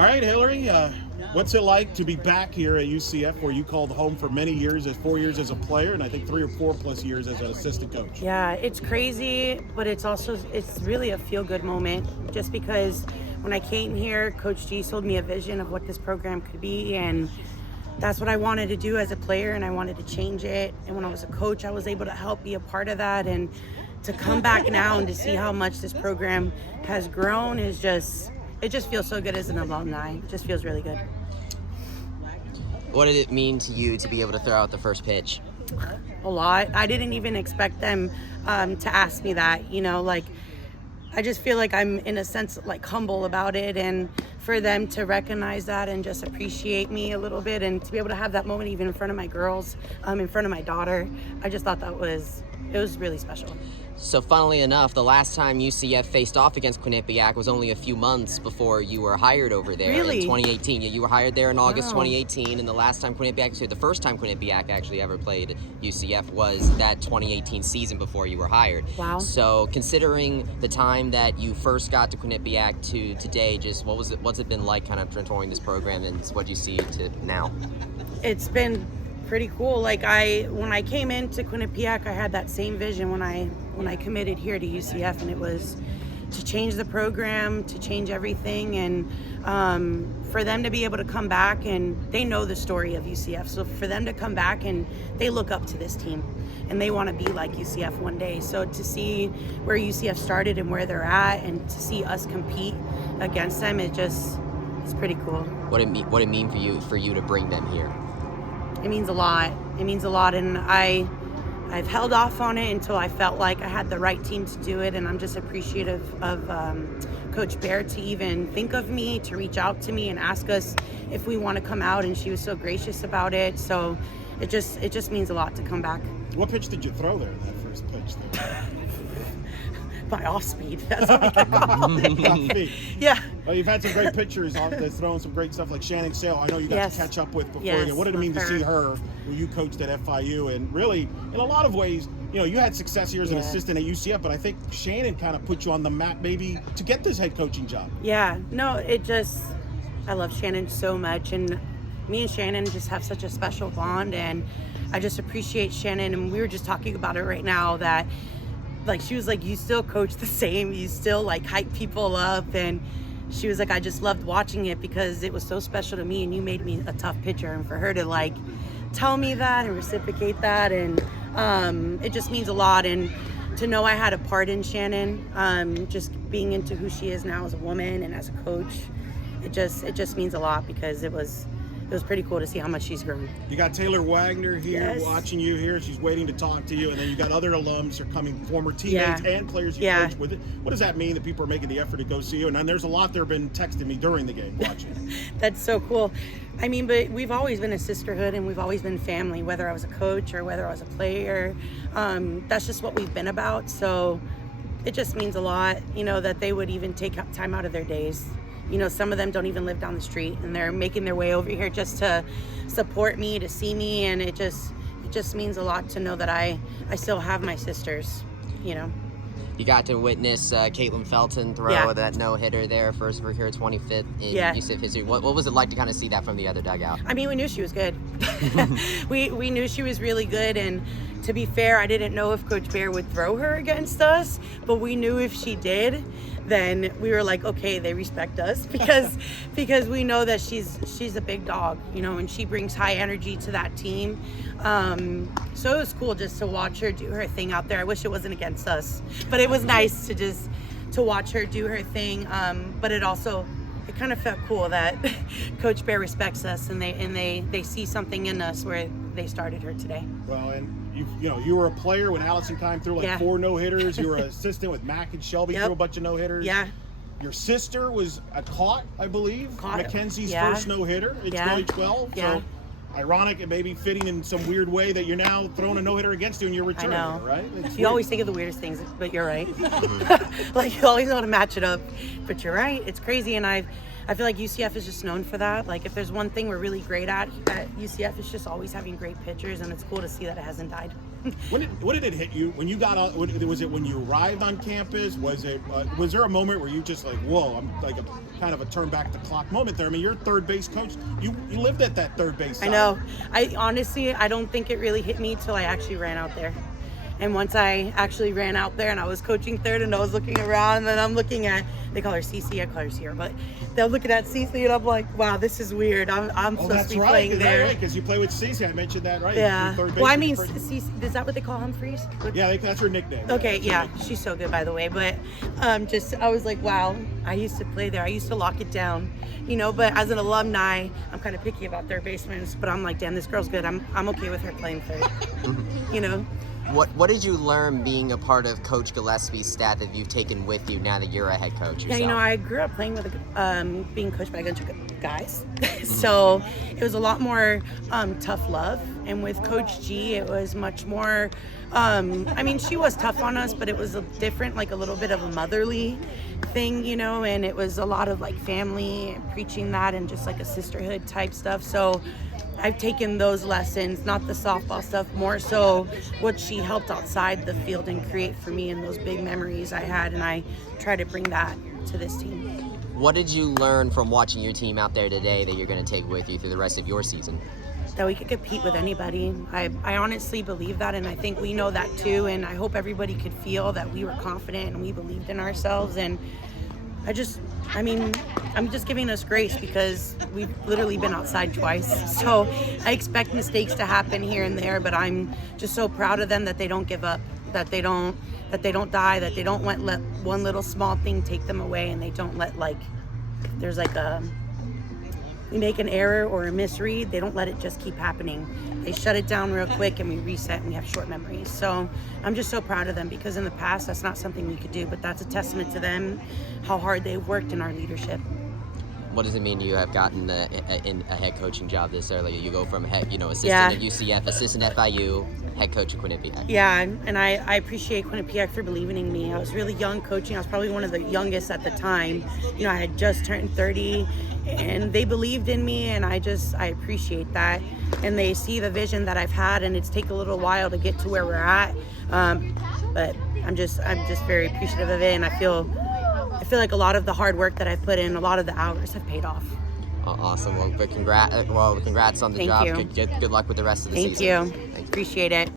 All right, Hillary, what's it like to be back here at UCF, where you called home for many years, as 4 years as a player, and I think 3 or 4 plus years as an assistant coach? Yeah, it's crazy, but it's really a feel-good moment, just because when I came here, Coach G sold me a vision of what this program could be, and that's what I wanted to do as a player, and I wanted to change it. And when I was a coach, I was able to help be a part of that, and to come back now and to see how much this program has grown it just feels so good as an alumni. It just feels really good. What did it mean to you to be able to throw out the first pitch? A lot. I didn't even expect them to ask me that, I just feel like I'm in a sense like humble about it, and for them to recognize that and just appreciate me a little bit, and to be able to have that moment even in front of my girls, in front of my daughter, I just thought it was really special. So funnily enough, the last time UCF faced off against Quinnipiac was only a few months before you were hired over there. Really? In 2018. You were hired there in August Wow. 2018, and the first time Quinnipiac actually ever played UCF was that 2018 season before you were hired. Wow. So considering the time that you first got to Quinnipiac to today, just what's it been like kind of transforming this program, and what you see to now? It's been pretty cool. When I came into Quinnipiac, I had that same vision when I committed here to UCF, and it was to change the program, to change everything, and for them to be able to come back, and they know the story of UCF, so for them to come back and they look up to this team and they want to be like UCF one day. So to see where UCF started and where they're at, and to see us compete against them, it's pretty cool. What it mean for you to bring them here? It means a lot. It means a lot, and I've held off on it until I felt like I had the right team to do it, and I'm just appreciative of Coach Bear to even think of me, to reach out to me and ask us if we want to come out, and she was so gracious about it. So it just means a lot to come back. What pitch did you throw there, that first pitch there? By off speed. That's what we can call it. Off speed. Yeah. Well, you've had some great pictures that's throwing some great stuff, like Shannon Sale. I know you got Yes. to catch up with before. Yes, What did it mean to with see her. her, who you coached at FIU, and really, in a lot of ways, you had success here as an Yeah. assistant at UCF, but I think Shannon kind of put you on the map maybe to get this head coaching job. Yeah. No, I love Shannon so much, and me and Shannon just have such a special bond, and I just appreciate Shannon, and we were just talking about it right now, that she was like, you still coach the same, you still hype people up, and she was like, I just loved watching it because it was so special to me, and you made me a tough pitcher, and for her to tell me that and reciprocate that, and it just means a lot, and to know I had a part in Shannon, just being into who she is now as a woman and as a coach, it just means a lot, because it was pretty cool to see how much she's grown. You got Taylor Wagner here Yes. watching you here. She's waiting to talk to you. And then you got other alums who are coming, former teammates Yeah. and players you Yeah. coached with. What does that mean that people are making the effort to go see you? And then there's a lot that have been texting me during the game watching. That's so cool. I mean, but we've always been a sisterhood, and we've always been family, whether I was a coach or whether I was a player. That's just what we've been about. So it just means a lot, that they would even take time out of their days. Some of them don't even live down the street, and they're making their way over here just to support me, to see me, and it just means a lot to know that I still have my sisters, You got to witness Caitlin Felton throw Yeah. that no-hitter there, first of her 25th in Yeah. UCF history. What was it like to kind of see that from the other dugout? I mean, we knew she was good. we knew she was really good, and to be fair, I didn't know if Coach Bear would throw her against us, but we knew if she did, then we were like, okay, they respect us, because we know that she's a big dog, and she brings high energy to that team. So it was cool just to watch her do her thing out there. I wish it wasn't against us, but it was nice to watch her do her thing. But it kind of felt cool that Coach Bear respects us, and they see something in us where they started her today. Well, and you were a player when Allison Kime threw Yeah. 4 no-hitters. You were an assistant with Mac and Shelby, Yep. threw a bunch of no-hitters. Yeah. Your sister was a caught, I believe. Caught. Mackenzie's Yeah. first no-hitter in Yeah. 2012. Yeah. So ironic and maybe fitting in some weird way that you're now throwing a no-hitter against you in your return. I know. Right? It's You weird. always think of the weirdest things, but you're right. You always want to match it up, but you're right. It's crazy, and I feel like UCF is just known for that. If there's one thing we're really great at UCF, it's just always having great pitchers, and it's cool to see that it hasn't died. When did it hit you? When you got on, was it when you arrived on campus? Was there a moment where you just like, whoa, I'm like a kind of a turn back the clock moment there? I mean, you're third base coach. You lived at that third base side. I know. I honestly, I don't think it really hit me till I actually ran out there. And once I actually ran out there and I was coaching third and I was looking around and then I'm looking at, they call her Cece, I call her Sierra, but they're looking at Cece and I'm like, wow, this is weird. I'm supposed to be playing there. That's right, because you play with Cece. I mentioned that, right? Yeah. Third Well, I mean, base Cece, is that what they call Humphreys? Yeah, that's her nickname. Okay, yeah, she's so good, by the way. But I was like, wow, I used to play there. I used to lock it down, But as an alumni, I'm kind of picky about third basemen. But I'm like, damn, this girl's good. I'm okay with her playing third. What did you learn being a part of Coach Gillespie's staff that you've taken with you now that you're a head coach yourself? Yeah, I grew up playing with being coached by a bunch of guys, so it was a lot more tough love. And with Coach G, it was much more. She was tough on us, but it was different, like a little bit of a motherly thing, And it was a lot of like family and preaching that, and just like a sisterhood type stuff. So I've taken those lessons, not the softball stuff, more so what she helped outside the field and create for me and those big memories I had, and I try to bring that to this team. What did you learn from watching your team out there today that you're going to take with you through the rest of your season? That we could compete with anybody. I honestly believe that, and I think we know that too, and I hope everybody could feel that we were confident and we believed in ourselves. And I'm just giving us grace because we've literally been outside twice. So I expect mistakes to happen here and there, but I'm just so proud of them that they don't give up, that they don't die, that they don't let one little small thing take them away, and they don't let there's we make an error or a misread, they don't let it just keep happening. They shut it down real quick and we reset, and we have short memories. So I'm just so proud of them, because in the past that's not something we could do, but that's a testament to them, how hard they've worked in our leadership. What does it mean you have gotten a head coaching job this early? You go from assistant Yeah. at UCF, assistant FIU, head coach at Quinnipiac. Yeah, and I appreciate Quinnipiac for believing in me. I was really young coaching. I was probably one of the youngest at the time. I had just turned 30, and they believed in me, and I appreciate that. And they see the vision that I've had, and it's taken a little while to get to where we're at. But I'm just very appreciative of it, and I feel like a lot of the hard work that I've put in, a lot of the hours have paid off. Awesome. Well, congrats on the Thank job. you. Good luck with the rest of the Thank season. you. Appreciate it.